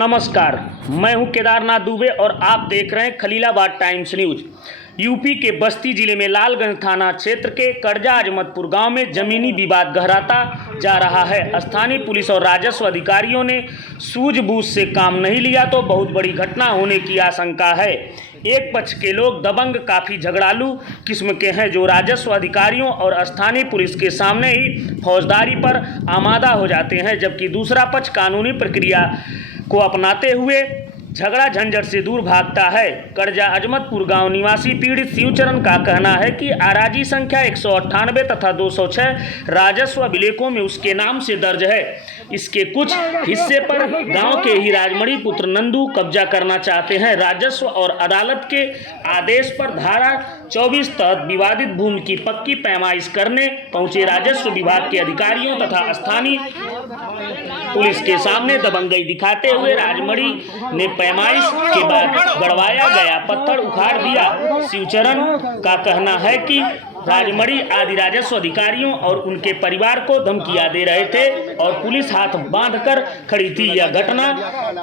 नमस्कार, मैं हूं केदारनाथ दुबे और आप देख रहे हैं खलीलाबाद टाइम्स न्यूज। यूपी के बस्ती जिले में लालगंज थाना क्षेत्र के करजा अजमतपुर गांव में जमीनी विवाद गहराता जा रहा है। स्थानीय पुलिस और राजस्व अधिकारियों ने सूझबूझ से काम नहीं लिया तो बहुत बड़ी घटना होने की आशंका है। एक पक्ष के लोग दबंग काफ़ी झगड़ालू किस्म के हैं जो राजस्व अधिकारियों और स्थानीय पुलिस के सामने ही फौजदारी पर आमादा हो जाते हैं, जबकि दूसरा पक्ष कानूनी प्रक्रिया को अपनाते हुए झगड़ा झंझट से दूर भागता है। करजा अजमतपुर गांव निवासी पीड़ित शिवचरण का कहना है कि आराजी संख्या 198 तथा 206 राजस्व अभिलेखों में उसके नाम से दर्ज है। इसके कुछ हिस्से पर गांव के ही राजमणि पुत्र नंदू कब्जा करना चाहते हैं। राजस्व और अदालत के आदेश पर धारा 24 तहत विवादित भूमि की पक्की पैमाइश करने पहुंचे राजस्व विभाग के अधिकारियों तथा स्थानीय पुलिस के सामने दबंगई दिखाते हुए राजमणि ने पैमाइश के बाद गड़वाया गया पत्थर उखाड़ दिया। शिवचरण का कहना है कि राजमणि आदि राजस्व अधिकारियों और उनके परिवार को धमकियां दे रहे थे और पुलिस हाथ बांधकर खड़ी थी। यह घटना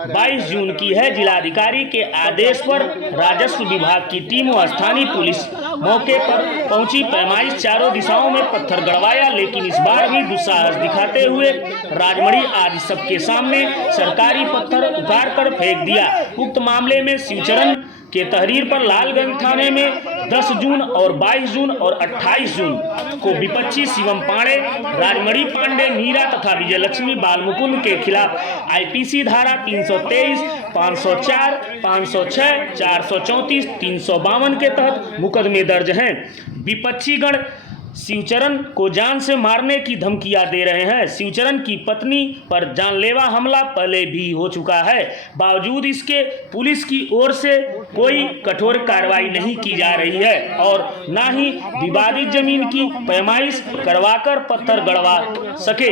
22 जून की है। जिलाधिकारी के आदेश पर राजस्व विभाग की टीम व स्थानीय पुलिस मौके पर पहुंची। पैमाइश चारों दिशाओं में पत्थर गड़वाया, लेकिन इस बार भी दुस्साहस दिखाते हुए राजमणि आदि सबके सामने सरकारी पत्थर उखाड़ कर फेंक दिया। उक्त मामले में शिवचरण के तहरीर पर लालगंज थाने में 10 जून और 22 जून और 28 जून को विपक्षी शिवम पांडे, राजमणि पांडे, मीरा तथा विजयलक्ष्मी बालमुकुंद के खिलाफ आईपीसी धारा 323, 504, 506, 434, 352 के तहत मुकदमे दर्ज हैं। विपक्षी गण शिवचरण को जान से मारने की धमकियां दे रहे हैं। शिवचरण की पत्नी पर जानलेवा हमला पहले भी हो चुका है। बावजूद इसके पुलिस की ओर से कोई कठोर कार्रवाई नहीं की जा रही है और न ही विवादित जमीन की पैमाइश करवाकर पत्थर गड़वा सके।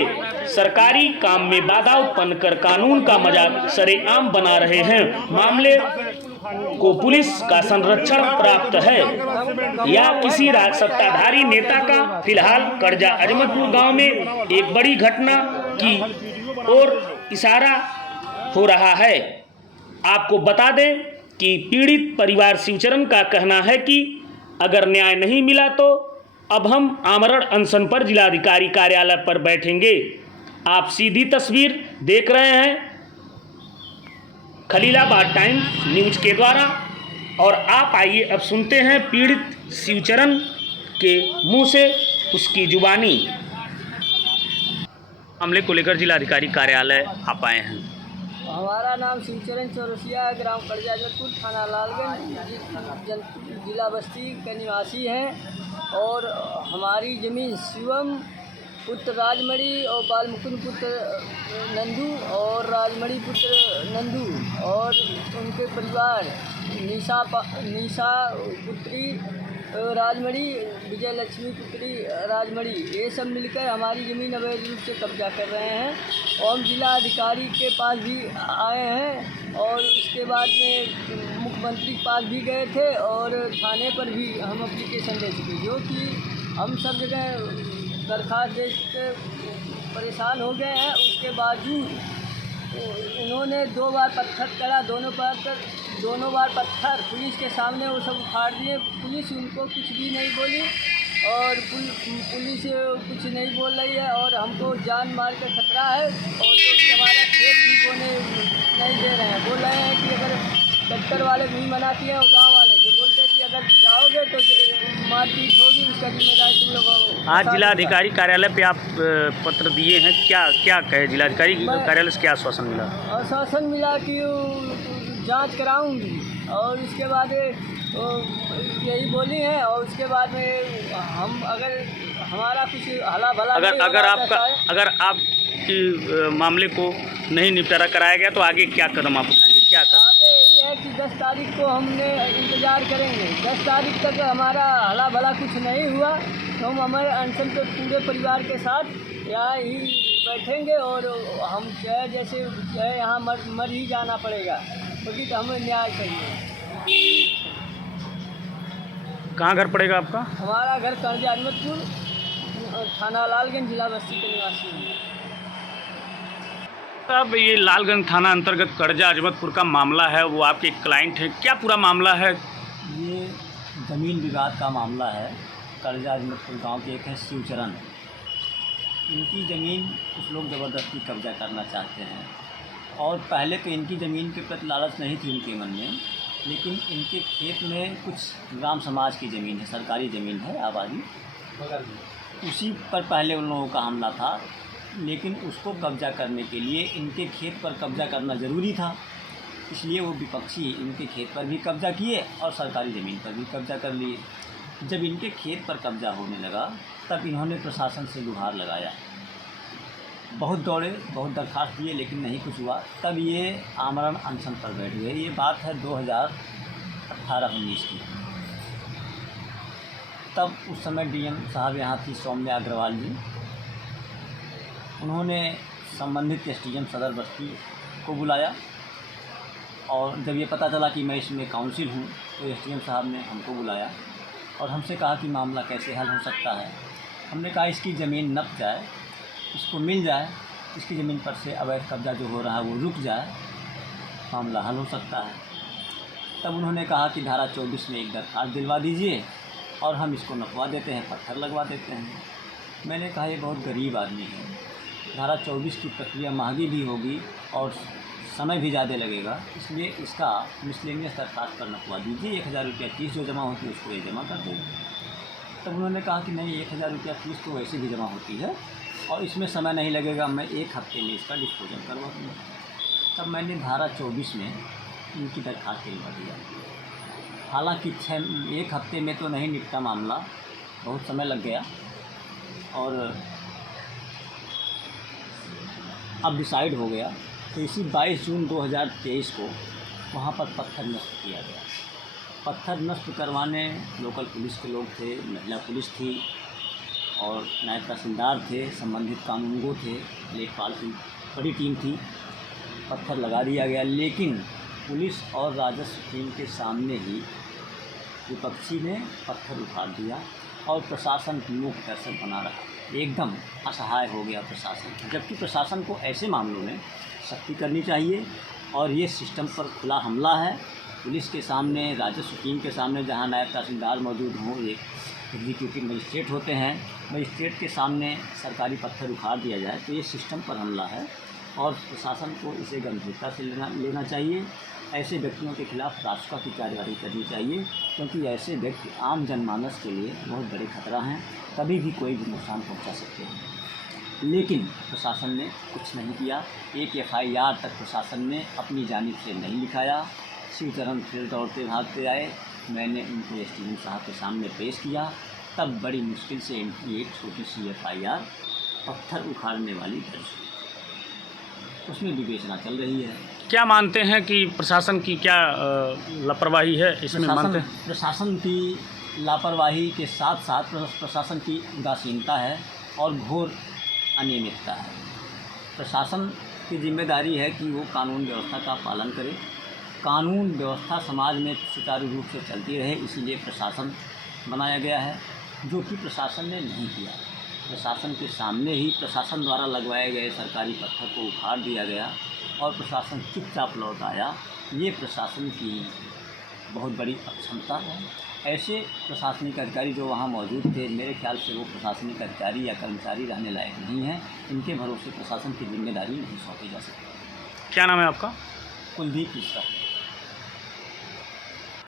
सरकारी काम में बाधा उत्पन्न कर कानून का मजाक सरेआम बना रहे हैं। मामले को पुलिस का संरक्षण प्राप्त है या किसी सत्ताधारी नेता का। फिलहाल करजा अजमतपुर गांव में एक बड़ी घटना की ओर इशारा हो रहा है। आपको बता दें कि पीड़ित परिवार शिवचरण का कहना है कि अगर न्याय नहीं मिला तो अब हम आमरण अनशन पर जिलाधिकारी कार्यालय पर बैठेंगे। आप सीधी तस्वीर देख रहे हैं खलीलाबाद टाइम्स न्यूज के द्वारा और आप आइए अब सुनते हैं पीड़ित शिवचरण के मुंह से उसकी जुबानी। मामले को लेकर जिलाधिकारी कार्यालय आप आए हैं। हमारा नाम शिवचरण चौरसिया, ग्राम करजा अजमतपुर, थाना लालगंज, जिला बस्ती का निवासी हैं और हमारी ज़मीन शिवम पुत्र राजमणि और बालमुकुंद पुत्र नंदू और राजमणि पुत्र नंदू और उनके परिवार निशा पुत्री राजमणि, विजयलक्ष्मी पुत्री राजमणि, ये सब मिलकर हमारी ज़मीन अवैध रूप से कब्जा कर रहे हैं। और हम जिला अधिकारी के पास भी आए हैं और उसके बाद में मुख्यमंत्री के पास भी गए थे और थाने पर भी हम एप्लीकेशन दे चुके, जो कि हम सब जगह दरख्वास्त दे के परेशान हो गए हैं। उसके बावजूद उन्होंने 2 बार पत्थर करा, दोनों बार पत्थर पुलिस के सामने वो सब उखाड़ दिए। पुलिस उनको कुछ भी नहीं बोली और पुलिस कुछ नहीं बोल रही है और हमको जान मार का खतरा है और हमारा खेत भी बोने नहीं दे रहे हैं। बोल रहे हैं कि अगर ट्रैक्टर वाले भी मनाती हैं और गाँव वाले भी बोलते हैं कि अगर जाओगे तो मारपीट होगी, उसका जिम्मेदार तुम लोग। आज जिलाधिकारी कार्यालय पे आप पत्र दिए हैं, क्या कहे जिलाधिकारी कार्यालय से क्या आश्वासन मिला? आश्वासन मिला कि जांच कराऊंगी और उसके बाद यही बोली है और उसके बाद में हम अगर हमारा कुछ हला भला अगर आपकी मामले को नहीं निपटारा कराया गया तो आगे क्या कदम आप उठाएंगे? क्या कदम? आगे यही है कि 10 तारीख को हमने इंतज़ार करेंगे। 10 तारीख तक हमारा हला भला कुछ नहीं हुआ तो हम हमारे अनशन पे पूरे परिवार के साथ यहाँ ही बैठेंगे और हम जैसे यहाँ मर ही जाना पड़ेगा क्योंकि तो हमें न्याय चाहिए। कहाँ घर पड़ेगा आपका? हमारा घर करजा अजमतपुर, थाना लालगंज, जिला बस्ती के निवासी हैं। तब ये लालगंज थाना अंतर्गत कर्जा अजमतपुर का मामला है, वो आपके क्लाइंट हैं, क्या पूरा मामला है? ये ज़मीन विवाद का मामला है। कर्जा अजमतपुर गांव के एक है शिवचरण, इनकी ज़मीन कुछ लोग ज़बरदस्ती कब्जा करना चाहते हैं। और पहले तो इनकी ज़मीन के प्रति लालच नहीं थी उनके मन में, लेकिन इनके खेत में कुछ ग्राम समाज की ज़मीन है, सरकारी ज़मीन है, आबादी, उसी पर पहले उन लोगों का हमला था। लेकिन उसको कब्जा करने के लिए इनके खेत पर कब्जा करना ज़रूरी था, इसलिए वो विपक्षी इनके खेत पर भी कब्जा किए और सरकारी ज़मीन पर भी कब्जा कर लिए। जब इनके खेत पर कब्जा होने लगा तब इन्होंने प्रशासन से गुहार लगाया, बहुत दौड़े, बहुत दरखास्त दिए, लेकिन नहीं कुछ हुआ। तब ये आमरण अनशन पर बैठ गए। ये बात है 2018-19 की। तब उस समय डीएम साहब यहाँ थी, सौम्या अग्रवाल जी। उन्होंने संबंधित एसडीएम सदर बस्ती को बुलाया और जब ये पता चला कि मैं इसमें काउंसिल हूँ तो एसडीएम साहब ने हमको बुलाया और हमसे कहा कि मामला कैसे हल हो सकता है। हमने कहा इसकी ज़मीन नप जाए, इसको मिल जाए, इसकी ज़मीन पर से अवैध कब्जा जो हो रहा है वो रुक जाए, मामला हल हो सकता है। तब उन्होंने कहा कि धारा 24 में एक दरखास्त दिलवा दीजिए और हम इसको नपवा देते हैं, पत्थर लगवा देते हैं। मैंने कहा ये बहुत गरीब आदमी है, धारा 24 की प्रक्रिया महंगी भी होगी और समय भी ज़्यादा लगेगा, इसलिए इसका मिसलेनियस दरखास्त पर नपवा दीजिए, 1000 रुपया फीस जो जमा होती है उसको ये जमा कर देंगे। तब उन्होंने कहा कि नहीं, 1000 रुपया फीस तो वैसे भी जमा होती है और इसमें समय नहीं लगेगा, मैं 1 हफ्ते में इसका डिस्पोजल करवा दूँगा। तब मैंने धारा 24 में इनकी दरखास्त दिलवा दिया। हालांकि 1 हफ्ते में तो नहीं निपटा मामला, बहुत समय लग गया और अब डिसाइड हो गया। तो इसी 22 जून 2023 को वहाँ पर पत्थर नष्ट किया गया। पत्थर नष्ट करवाने लोकल पुलिस के लोग थे, महिला पुलिस थी और नायब तहसीलदार थे, संबंधित कानूनगो थे, लेखपाल की बड़ी टीम थी। पत्थर लगा दिया गया, लेकिन पुलिस और राजस्व टीम के सामने ही विपक्षी ने पत्थर उखाड़ दिया और प्रशासन मूक दर्शक बना रहा। एकदम असहाय हो गया प्रशासन, जबकि प्रशासन को ऐसे मामलों में सख्ती करनी चाहिए। और ये सिस्टम पर खुला हमला है, पुलिस के सामने, राजस्व टीम के सामने, जहाँ नायब तहसीलदार मौजूद हों, एक एग्जीक्यूटिव मजिस्ट्रेट होते हैं, मजिस्ट्रेट के सामने सरकारी पत्थर उखाड़ दिया जाए तो ये सिस्टम पर हमला है और प्रशासन को इसे गंभीरता से लेना चाहिए। ऐसे व्यक्तियों के खिलाफ रासुका की कार्यवाही करनी चाहिए, क्योंकि ऐसे व्यक्ति आम जनमानस के लिए बहुत बड़े खतरा हैं, कभी भी कोई भी नुकसान पहुंचा सकते हैं। लेकिन प्रशासन ने कुछ नहीं किया। एक एफआईआर तक प्रशासन ने अपनी जानिब से नहीं लिखाया। शिवचरण फिर दौड़ते भागते आए, मैंने उनको एसडीएम साहब के सामने पेश किया, तब बड़ी मुश्किल से इनकी एक छोटी सी एफआईआर पत्थर उखाड़ने वाली दर्ज हुई। उसमें विवेचना चल रही है। क्या मानते हैं कि प्रशासन की क्या लापरवाही है इसमें? मानते हैं प्रशासन की लापरवाही के साथ साथ प्रशासन की उदासीनता है और घोर अनियमितता है। प्रशासन की जिम्मेदारी है कि वो कानून व्यवस्था का पालन करे, कानून व्यवस्था समाज में सुचारू रूप से चलती रहे, इसीलिए प्रशासन बनाया गया है, जो कि प्रशासन ने नहीं किया। प्रशासन के सामने ही प्रशासन द्वारा लगवाए गए सरकारी पत्थर को उखाड़ दिया गया और प्रशासन चुपचाप लौट आया। ये प्रशासन की बहुत बड़ी अक्षमता है। ऐसे प्रशासनिक अधिकारी जो वहाँ मौजूद थे, मेरे ख्याल से वो प्रशासनिक अधिकारी या कर्मचारी रहने लायक नहीं हैं। इनके भरोसे प्रशासन की जिम्मेदारी नहीं सौंपी जा सकती। क्या नाम है आपका? कुलदीप मिश्रा।